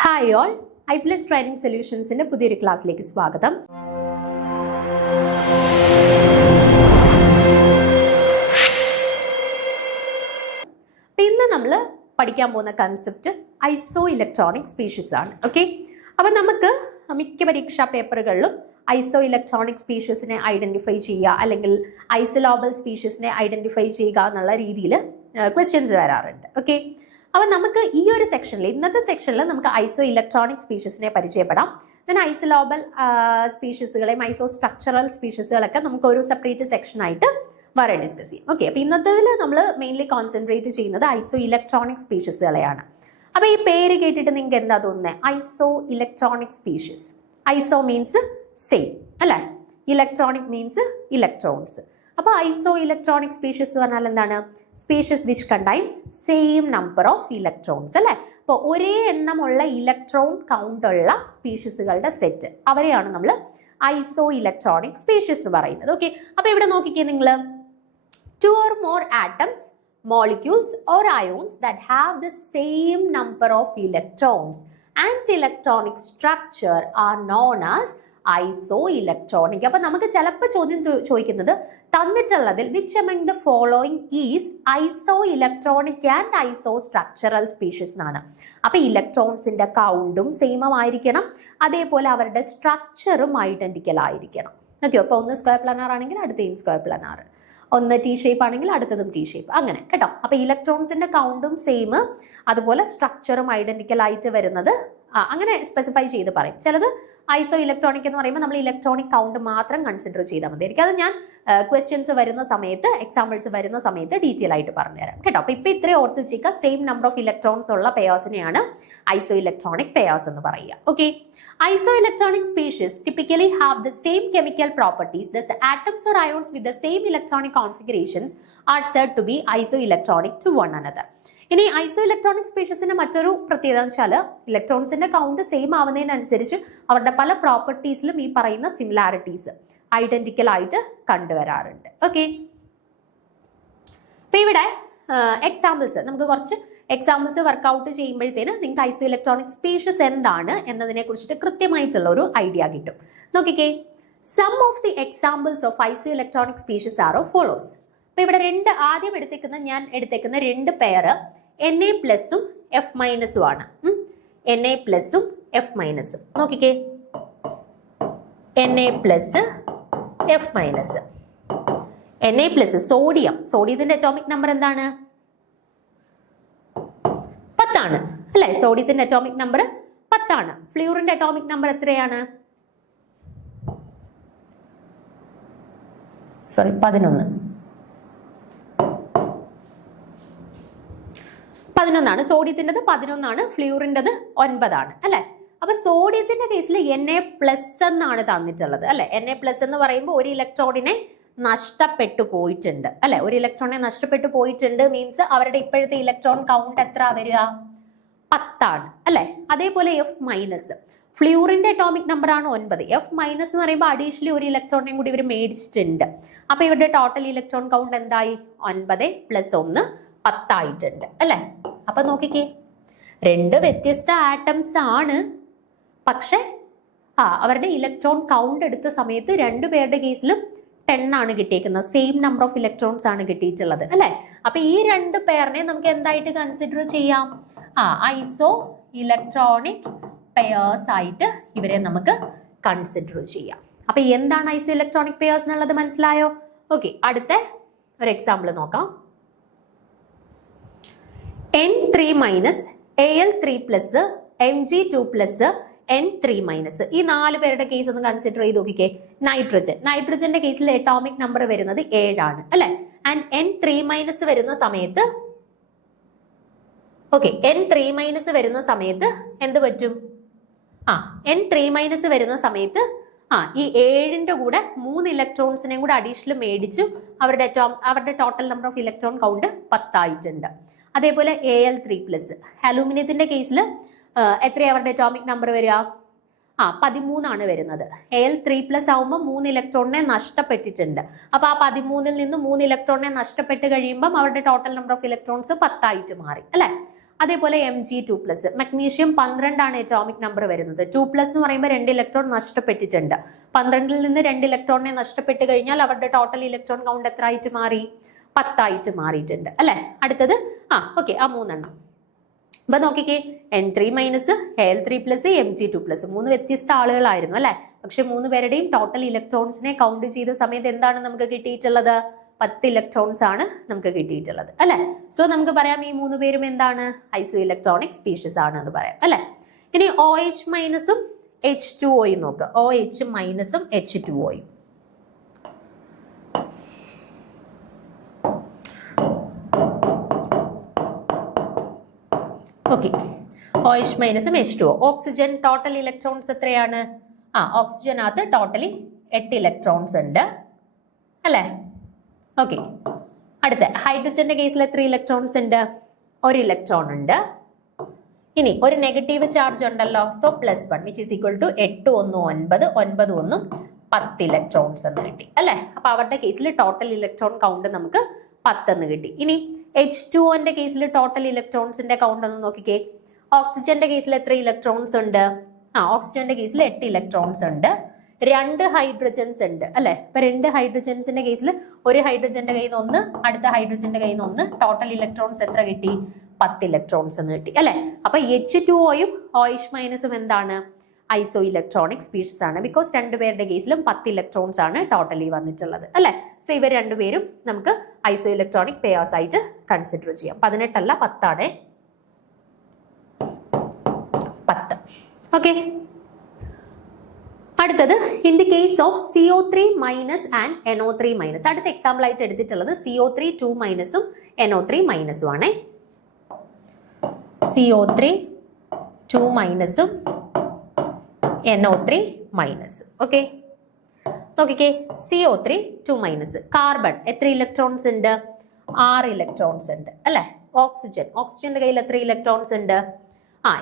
Hi all, EyePlus training സൊല്യൂഷൻസിന്റെ പുതിയൊരു ക്ലാസ്സിലേക്ക് സ്വാഗതം. ഇന്ന് നമ്മൾ പഠിക്കാൻ പോകുന്ന കൺസെപ്റ്റ് ഐസോ ഇലക്ട്രോണിക് സ്പീഷീസ് ആണ്. ഓക്കെ, അപ്പം നമുക്ക് മിക്ക പരീക്ഷാ പേപ്പറുകളിലും ഐസോ ഇലക്ട്രോണിക് സ്പീഷീസിനെ ഐഡന്റിഫൈ ചെയ്യുക അല്ലെങ്കിൽ ഐസോലോബൽ സ്പീഷീസിനെ ഐഡന്റിഫൈ ചെയ്യുക എന്നുള്ള രീതിയിൽ ക്വസ്റ്റ്യൻസ് വരാറുണ്ട്. ഓക്കെ, അപ്പം നമുക്ക് ഈ ഒരു സെക്ഷനിൽ ഇന്നത്തെ സെക്ഷനിൽ നമുക്ക് ഐസോ ഇലക്ട്രോണിക് സ്പീഷീസിനെ പരിചയപ്പെടാം. ദെൻ ഐസോലോബൽ സ്പീഷീസുകളെയും ഐസോ സ്ട്രക്ചറൽ സ്പീഷീസുകളൊക്കെ നമുക്ക് ഒരു സെപ്പറേറ്റ് സെക്ഷനായിട്ട് വരെ ഡിസ്കസ് ചെയ്യും. ഓക്കെ, അപ്പം ഇന്നത്തേതിൽ നമ്മൾ മെയിൻലി കോൺസെൻട്രേറ്റ് ചെയ്യുന്നത് ഐസോ ഇലക്ട്രോണിക് സ്പീഷീസുകളെയാണ്. അപ്പോൾ ഈ പേര് കേട്ടിട്ട് നിങ്ങൾക്ക് എന്താ തോന്നുന്നത്? ഐസോ ഇലക്ട്രോണിക് സ്പീഷീസ്. ഐസോ മീൻസ് സെയിം അല്ലേ, ഇലക്ട്രോണിക് മീൻസ് ഇലക്ട്രോൺസ്. അപ്പോൾ ഐസോ ഇലക്ട്രോണിക് സ്പീഷീസ് പറഞ്ഞാൽ എന്താണ്? Species which contains same number of electrons അല്ലേ. അപ്പോൾ ഒരേ എണ്ണമുള്ള ഇലക്ട്രോൺ കൗണ്ട് ഉള്ള സ്പീഷീസുകളുടെ സെറ്റ്, അവരെയാണ് നമ്മൾ ഐസോ ഇലക്ട്രോണിക് സ്പീഷീസ് എന്ന് പറയുന്നത്. ഓക്കെ, അപ്പോൾ ഇവിടെ നോക്കിക്കേ നിങ്ങൾ, 2 or more atoms, molecules or ions that have the same number of electrons and electronic structure are known as isoelectronic. അപ്പൊ നമുക്ക് ചിലപ്പോൾ ചോദ്യം ചോദിക്കുന്നത് തന്നിട്ടുള്ളതിൽ which among the following is isoelectronic and isostructural species എന്നാണ്. അപ്പൊ ഇലക്ട്രോൺസിന്റെ കൗണ്ടും same ആയിരിക്കണം, അതേപോലെ അവരുടെ സ്ട്രക്ചറും ഐഡന്റിക്കൽ ആയിരിക്കണം. ഓക്കെ, അപ്പൊ ഒന്ന് സ്ക്വയർ പ്ലാനാർ ആണെങ്കിൽ അടുത്തയും സ്ക്വയർ പ്ലാനാർ, ഒന്ന് ടി ഷേപ്പ് ആണെങ്കിൽ അടുത്തതും ടി ഷേപ്പ്, അങ്ങനെ കേട്ടോ. അപ്പൊ ഇലക്ട്രോൺസിന്റെ കൗണ്ടും സെയിം, അതുപോലെ സ്ട്രക്ചറും ഐഡന്റിക്കൽ ആയിട്ട് വരുന്നത് അങ്ങനെ സ്പെസിഫൈ ചെയ്ത് പറയും. ചിലത് ഐസോ ഇലക്ട്രോണിക് എന്ന് പറയുമ്പോൾ നമ്മൾ ഇലക്ട്രോണിക് കൗണ്ട് മാത്രം കൺസിഡർ ചെയ്താൽ മതി. അത് ഞാൻ ക്വസ്റ്റ്യൻസ് വരുന്ന സമയത്ത്, എക്സാമ്പിൾസ് വരുന്ന സമയത്ത് ഡീറ്റെയിൽ ആയിട്ട് പറഞ്ഞുതരാം കേട്ടോ. അപ്പൊ ഇപ്പൊ ഇത്രയും ഓർത്ത് വെച്ചേക്കുക, സെയിം നമ്പർ ഓഫ് ഇലക്ട്രോൺസ് ഉള്ള പെയർസിനെയാണ് ഐസോ ഇലക്ട്രോണിക് പെയർസ് എന്ന് പറയുക. Okay, isoelectronic species typically have the same chemical properties. Thus, the atoms or ions with the same electronic configurations are said to be isoelectronic to one another. ഇനി ഐസോ electronic സ്പീഷീസിന്റെ മറ്റൊരു പ്രത്യേകത എന്ന് വെച്ചാൽ ഇലക്ട്രോൺസിന്റെ count same ആവുന്നതിനനുസരിച്ച് അവരുടെ പല പ്രോപ്പർട്ടീസിലും ഈ പറയുന്ന സിമിലാരിറ്റീസ് ഐഡന്റിക്കൽ ആയിട്ട് കണ്ടുവരാറുണ്ട്. ഓക്കെ, അപ്പൊ ഇവിടെ എക്സാമ്പിൾസ്, നമുക്ക് കുറച്ച് എക്സാമ്പിൾസ് വർക്ക്ഔട്ട് ചെയ്യുമ്പോഴത്തേന് നിങ്ങൾക്ക് ഐസോ ഇലക്ട്രോണിക് സ്പീഷീസ് എന്താണ് എന്നതിനെ കുറിച്ചിട്ട് കൃത്യമായിട്ടുള്ള ഒരു ഐഡിയ കിട്ടും. നോക്കിക്കേ, some of the examples of isoelectronic species are of follows. അപ്പൊ ഇവിടെ ഞാൻ എടുത്തേക്കുന്ന രണ്ട് പെയർ Na പ്ലസും F മൈനസും ആണ്. Na പ്ലസും F മൈനസും. നോക്കിക്കേ, Na plus F minus. Na plus സോഡിയത്തിന്റെ അറ്റോമിക് നമ്പർ എന്താണ്? 10 ആണ് അല്ലെ. സോഡിയത്തിന്റെ അറ്റോമിക് നമ്പർ 10 ആണ്. ഫ്ലൂറിന്റെ അറ്റോമിക് നമ്പർ എത്രയാണ്? 11 ആണ്. സോഡിയത്തിൻ്റെത് 11 ആണ്, ഫ്ലൂറിൻ്റെത് 9 ആണ് അല്ലെ. അപ്പൊ സോഡിയത്തിന്റെ കേസിൽ Na പ്ലസ് എന്നാണ് തന്നിട്ടുള്ളത് അല്ലെ. Na പ്ലസ് എന്ന് പറയുമ്പോൾ ഒരു ഇലക്ട്രോണിനെ നഷ്ടപ്പെട്ടു പോയിട്ടുണ്ട് അല്ലെ. ഒരു ഇലക്ട്രോണിനെ നഷ്ടപ്പെട്ടു പോയിട്ടുണ്ട് മീൻസ് അവരുടെ ഇപ്പോഴത്തെ ഇലക്ട്രോൺ കൗണ്ട് എത്ര വരിക? 10 ആണ് അല്ലെ. അതേപോലെ F മൈനസ്, ഫ്ലൂറിന്റെ അറ്റോമിക് നമ്പർ ആണ് 9. F മൈനസ് എന്ന് പറയുമ്പോൾ അഡീഷണലി ഒരു ഇലക്ട്രോണിനെയും കൂടി ഇവർ മേടിച്ചിട്ടുണ്ട്. അപ്പൊ ഇവരുടെ ടോട്ടൽ ഇലക്ട്രോൺ കൗണ്ട് എന്തായി? 9 പ്ലസ് 1 10 ആയിട്ടുണ്ട് അല്ലെ. അപ്പൊ നോക്കിക്കേ, രണ്ട് വ്യത്യസ്ത ആറ്റംസ് ആണ്, പക്ഷെ അവരുടെ ഇലക്ട്രോൺ കൗണ്ട് എടുത്ത സമയത്ത് രണ്ടുപേരുടെ കേസിലും 10 ആണ് കിട്ടിയിരിക്കുന്നത്. സെയിം നമ്പർ ഓഫ് ഇലക്ട്രോൺസ് ആണ് കിട്ടിയിട്ടുള്ളത് അല്ലെ. അപ്പൊ ഈ രണ്ട് പെയറിനെ നമുക്ക് എന്തായിട്ട് കൺസിഡർ ചെയ്യാം? ഐസോ ഇലക്ട്രോണിക് പെയർസ് ആയിട്ട് ഇവരെ നമുക്ക് കൺസിഡർ ചെയ്യാം. അപ്പൊ എന്താണ് ഐസോ ഇലക്ട്രോണിക് പെയർസ് എന്നുള്ളത് മനസ്സിലായോ? ഓക്കെ, അടുത്ത ഒരു എക്സാമ്പിൾ നോക്കാം. N3 minus Al3 plus Mg2 plus N3 minus, ഈ 4 പേരുടെ കേസ് ഒന്ന് കൺസിഡർ ചെയ്ത് നോക്കിക്കേ. നൈട്രജന്റെ കേസിൽ അറ്റോമിക് നമ്പർ വരുന്നത് 7 ആണ് അല്ലെ. ആൻഡ് N3 മൈനസ് വരുന്ന സമയത്ത് N3 മൈനസ് വരുന്ന സമയത്ത് എന്ത് പറ്റും? N3 മൈനസ് വരുന്ന സമയത്ത് ഈ 7ന്റെ കൂടെ 3 ഇലക്ട്രോൺസിനെയും കൂടെ അഡീഷണൽ മേടിച്ചു അവരുടെ total number of electron count 10 ആയിട്ടുണ്ട്. അതേപോലെ Al3 പ്ലസ്, അലൂമിനിയത്തിന്റെ കേസിൽ എത്രയാണ് അവരുടെ അറ്റോമിക് നമ്പർ വരിക? 13 ആണ് വരുന്നത്. Al3 പ്ലസ് ആവുമ്പോൾ 3 ഇലക്ട്രോണിനെ നഷ്ടപ്പെട്ടിട്ടുണ്ട്. അപ്പൊ ആ 13ൽ നിന്ന് 3 ഇലക്ട്രോണിനെ നഷ്ടപ്പെട്ട് കഴിയുമ്പോൾ അവരുടെ ടോട്ടൽ നമ്പർ ഓഫ് ഇലക്ട്രോൺസ് 10 ആയിട്ട് മാറി അല്ലെ. അതേപോലെ Mg2+. മഗ്നീഷ്യം 12 ആണ് അറ്റോമിക് നമ്പർ വരുന്നത്. 2+ എന്ന് പറയുമ്പോൾ 2 ഇലക്ട്രോൺ നഷ്ടപ്പെട്ടിട്ടുണ്ട്. 12ൽ നിന്ന് 2 ഇലക്ട്രോണിനെ നഷ്ടപ്പെട്ട് കഴിഞ്ഞാൽ അവരുടെ ടോട്ടൽ ഇലക്ട്രോൺ കൗണ്ട് എത്ര ആയിട്ട് മാറി? 10 ആയിട്ട് മാറിയിട്ടുണ്ട് അല്ലെ. അടുത്തത് ഓക്കെ, ആ 3 എണ്ണം. അപ്പൊ നോക്കിക്കേ, N3- Al3+, Mg2+. 3 വ്യത്യസ്ത ആളുകളായിരുന്നു അല്ലെ. പക്ഷെ 3 പേരുടെയും ടോട്ടൽ ഇലക്ട്രോൺസിനെ കൗണ്ട് ചെയ്ത സമയത്ത് എന്താണ് നമുക്ക് കിട്ടിയിട്ടുള്ളത്? 10 ഇലക്ട്രോൺസ് ആണ് നമുക്ക് കിട്ടിയിട്ടുള്ളത് അല്ലെ. സോ നമുക്ക് പറയാം ഈ 3 പേരും എന്താണ്? ഐസോ ഇലക്ട്രോണിക് സ്പീഷീസ് ആണ് എന്ന് പറയാം അല്ലെ. ഇനി OH- H2O നോക്ക്. OH- H2O. Okay, OH- H2O. Oxygen total electrons എത്രയാണ്? ഓക്സിജനകത്ത് ടോട്ടലി 8 ഇലക്ട്രോൺസ് ഉണ്ട് അല്ലെ. ഓക്കെ, അടുത്ത ഹൈഡ്രജന്റെ കേസിൽ എത്ര ഇലക്ട്രോൺസ് ഉണ്ട്? 1 ഇലക്ട്രോൺ ഉണ്ട്. ഇനി ഒരു നെഗറ്റീവ് ചാർജ് ഉണ്ടല്ലോ, so +1 which is equal to 8 1 9 9 1 10 electrons എന്ന് കിട്ടി അല്ലെ. അപ്പൊ അവരുടെ കേസിൽ ടോട്ടൽ ഇലക്ട്രോൺ കൗണ്ട് നമുക്ക് 10 എന്ന് കിട്ടി. ഇനി H2O കേസിൽ ടോട്ടൽ ഇലക്ട്രോൺസിന്റെ കൗണ്ട് ഒന്ന് നോക്കിക്കേ. ഓക്സിജന്റെ കേസിൽ എത്ര ഇലക്ട്രോൺസ് ഉണ്ട്? ഓക്സിജന്റെ കേസിൽ 8 ഇലക്ട്രോൺസ് ഉണ്ട്. 2 ഹൈഡ്രജൻസ് ഉണ്ട് അല്ലെ. ഇപ്പൊ 2 ഹൈഡ്രജൻസിന്റെ കേസിൽ ഒരു ഹൈഡ്രജന്റെ കയ്യിൽ നിന്ന് 1, അടുത്ത ഹൈഡ്രജന്റെ കയ്യിൽ നിന്ന് 1. ടോട്ടൽ ഇലക്ട്രോൺസ് എത്ര കിട്ടി? 10 ഇലക്ട്രോൺസ് എന്ന് കിട്ടി അല്ലെ. അപ്പൊ H2Oയും OH- എന്താണ്? ഐസോ ഇലക്ട്രോണിക് സ്പീഷീസ് ആണ്. ബിക്കോസ് 2 പേരുടെ കേസിലും 10 ഇലക്ട്രോൺസ് ആണ് ടോട്ടലി വന്നിട്ടുള്ളത് അല്ലെ. സോ ഇവർ 2 പേരും നമുക്ക് ഐസോ ഇലക്ട്രോണിക് പെയർസ് ആയിട്ട് കൺസിഡർ ചെയ്യാം. 18 അല്ല, 10 ആണ്. 10. ഓക്കെ, അടുത്തത് in the case of CO3- and NO3-. അടുത്ത എക്സാമ്പിൾ ആയിട്ട് എടുത്തിട്ടുള്ളത് CO3 2- NO3- ആണേ. CO3 2- NO3-. ഓക്കെ, നോക്കിക്കേ, CO3 2- കാർബൺ എത്ര ഇലക്ട്രോൺസ് ഉണ്ട്? 6 ഇലക്ട്രോൺസ് ഉണ്ട് അല്ലെ. ഓക്സിജന്റെ കയ്യിൽ എത്ര ഇലക്ട്രോൺസ് ഉണ്ട്?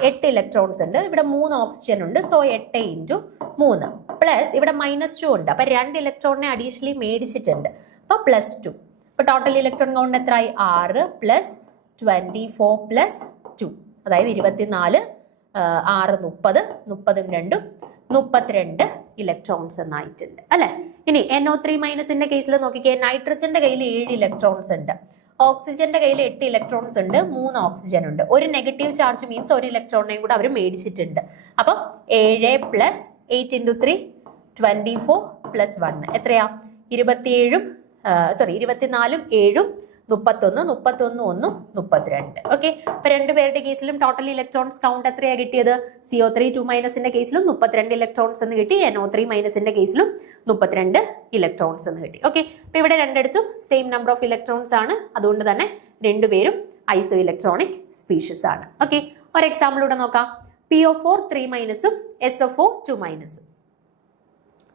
8 ഇലക്ട്രോൺസ് ഉണ്ട്. ഇവിടെ 3 ഓക്സിജൻ ഉണ്ട്. സോ 8 × 3 പ്ലസ് ഇവിടെ -2 ഉണ്ട്. അപ്പൊ 2 ഇലക്ട്രോണിനെ അഡീഷണലി മേടിച്ചിട്ടുണ്ട്. അപ്പൊ +2. അപ്പൊ ടോട്ടൽ ഇലക്ട്രോൺ കൗണ്ട് എത്രയായി? 6 + 24 + 2, അതായത് 24, 6 30, 30 32 ഇലക്ട്രോൺസ് എന്നായിട്ടുണ്ട് അല്ലെ. ഇനി NO3- കേസിൽ നോക്കിക്കേ, നൈട്രജന്റെ കയ്യിൽ 7 ഇലക്ട്രോൺസ് ഉണ്ട്. ഓക്സിജന്റെ കയ്യിൽ 8 ഇലക്ട്രോൺസ് ഉണ്ട്. 3 ഓക്സിജൻ ഉണ്ട്. ഒരു നെഗറ്റീവ് ചാർജ് മീൻസ് 1 ഇലക്ട്രോണിനെയും കൂടെ അവർ മേടിച്ചിട്ടുണ്ട്. അപ്പൊ 7 + 8 × 3 24 + 1 എത്രയാ? 24, 7, 31, 31 1 32. ഓക്കെ, അപ്പൊ 2 പേരുടെ കേസിലും ടോട്ടൽ ഇലക്ട്രോൺസ് കൗണ്ട് എത്രയാ കിട്ടിയത്? CO3 2- കേസിലും 32 ഇലക്ട്രോൺസ് എന്ന് കിട്ടി. NO3- കേസിലും 32 ഇലക്ട്രോൺസ് എന്ന് കിട്ടി. ഓക്കെ, അപ്പൊ ഇവിടെ രണ്ടിടത്തും സെയിം നമ്പർ ഓഫ് ഇലക്ട്രോൺസ് ആണ്. അതുകൊണ്ട് തന്നെ 2 പേരും ഐസോ ഇലക്ട്രോണിക് സ്പീഷീസ് ആണ്. ഓക്കെ, ഒരു എക്സാമ്പിൾ ഇവിടെ നോക്കാം. PO4 3- SO4 2-.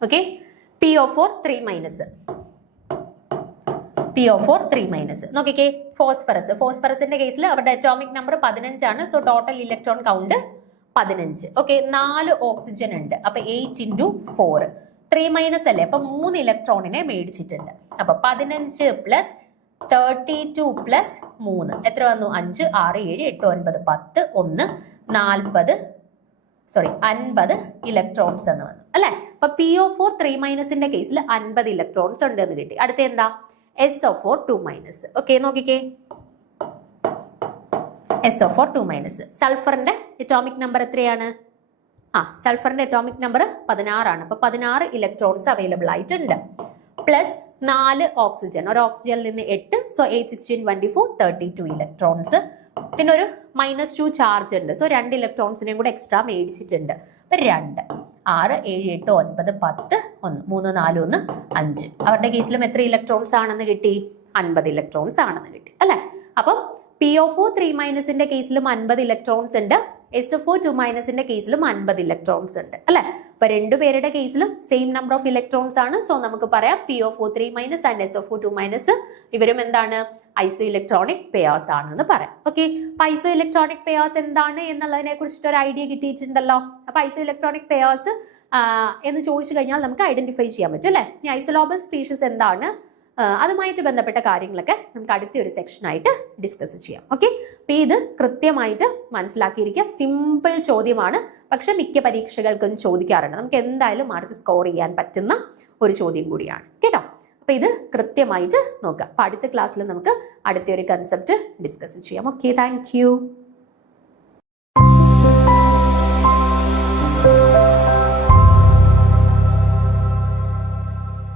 Okay, PO4 3-. PO4 3- നോക്കിക്കേ, ഫോസ്ഫറസിന്റെ കേസിൽ അവരുടെ അറ്റോമിക് നമ്പർ 15 ആണ്. So total electron count 15. Okay, 4 oxygen ഉണ്ട്. അപ്പൊ 8 × 4 3- അല്ലേ. അപ്പൊ 3 ഇലക്ട്രോണിനെ മേടിച്ചിട്ടുണ്ട്. അപ്പൊ 15 + 32 + 3 എത്ര വന്നു? 5, 6, 7, 8, 9, 10, 1 50 ഇലക്ട്രോൺസ് എന്ന് വന്നു അല്ലെ. അപ്പൊ PO4 3- കേസിൽ 50 ഇലക്ട്രോൺസ് ഉണ്ട് എന്ന് കിട്ടി. അടുത്ത എന്താ? SO4 2-. ഓക്കെ, നോക്കിക്കേ, SO4 2-. സൾഫറിന്റെ അറ്റോമിക് നമ്പർ എത്രയാണ്? സൾഫറിന്റെ അറ്റോമിക് നമ്പർ 16 ആണ്. അപ്പൊ 16 ഇലക്ട്രോൺസ് അവൈലബിൾ ആയിട്ടുണ്ട്. പ്ലസ് 4 ഓക്സിജൻ, ഒരു ഓക്സിജനിൽ നിന്ന് 8. So 8, 16, 24 32 electrons. പിന്നെ ഒരു -2 ചാർജ് ഉണ്ട്. സോ 2 ഇലക്ട്രോൺസിനെയും കൂടെ എക്സ്ട്രാ മേടിച്ചിട്ടുണ്ട്. അപ്പൊ 2, 6, 7, 8, 9, 10, 1, 3, 4, 1, 5. അവരുടെ കേസിലും എത്ര ഇലക്ട്രോൺസ് ആണെന്ന് കിട്ടി? 50 ഇലക്ട്രോൺസ് ആണെന്ന് കിട്ടി അല്ലെ. അപ്പം PO4 3- കേസിലും 50 ഇലക്ട്രോൺസ് ഉണ്ട്. SO4 2- കേസിലും 50 ഇലക്ട്രോൺസ് ഉണ്ട് അല്ലെ. അപ്പൊ 2 പേരുടെ കേസിലും സെയിം നമ്പർ ഓഫ് ഇലക്ട്രോൺസ് ആണ്. സോ നമുക്ക് പറയാം PO4 3- ആൻഡ് SO4 2- ഇവരും എന്താണ്? ഐസോ ഇലക്ട്രോണിക് പെയർസ് ആണെന്ന് പറയാം. ഓക്കെ, അപ്പൊ ഐസോ ഇലക്ട്രോണിക് പെയർസ് എന്താണ് എന്നുള്ളതിനെ കുറിച്ചിട്ട് ഒരു ഐഡിയ കിട്ടിയിട്ടുണ്ടല്ലോ. അപ്പൊ ഐസോ ഇലക്ട്രോണിക് പെയർസ് എന്ന് ചോദിച്ചു കഴിഞ്ഞാൽ നമുക്ക് ഐഡന്റിഫൈ ചെയ്യാൻ പറ്റും അല്ലെ. ഇനി ഐസോലോബൽ സ്പീഷീസ് എന്താണ്? അതുമായിട്ട് ബന്ധപ്പെട്ട കാര്യങ്ങളൊക്കെ നമുക്ക് അടുത്ത ഒരു സെക്ഷനായിട്ട് ഡിസ്കസ് ചെയ്യാം. ഓക്കെ, അപ്പോൾ ഇത് കൃത്യമായിട്ട് മനസ്സിലാക്കിയിരിക്കുക. സിമ്പിൾ ചോദ്യമാണ്, പക്ഷെ മിക്ക പരീക്ഷകൾക്കും ചോദിക്കാറുണ്ട്. നമുക്ക് എന്തായാലും മാർക്ക് സ്കോർ ചെയ്യാൻ പറ്റുന്ന ഒരു ചോദ്യം കൂടിയാണ് കേട്ടോ. അപ്പോൾ ഇത് കൃത്യമായിട്ട് നോക്കുക. അപ്പോൾ അടുത്ത ക്ലാസ്സിൽ നമുക്ക് അടുത്തൊരു കൺസെപ്റ്റ് ഡിസ്കസ് ചെയ്യാം. Okay, thank you.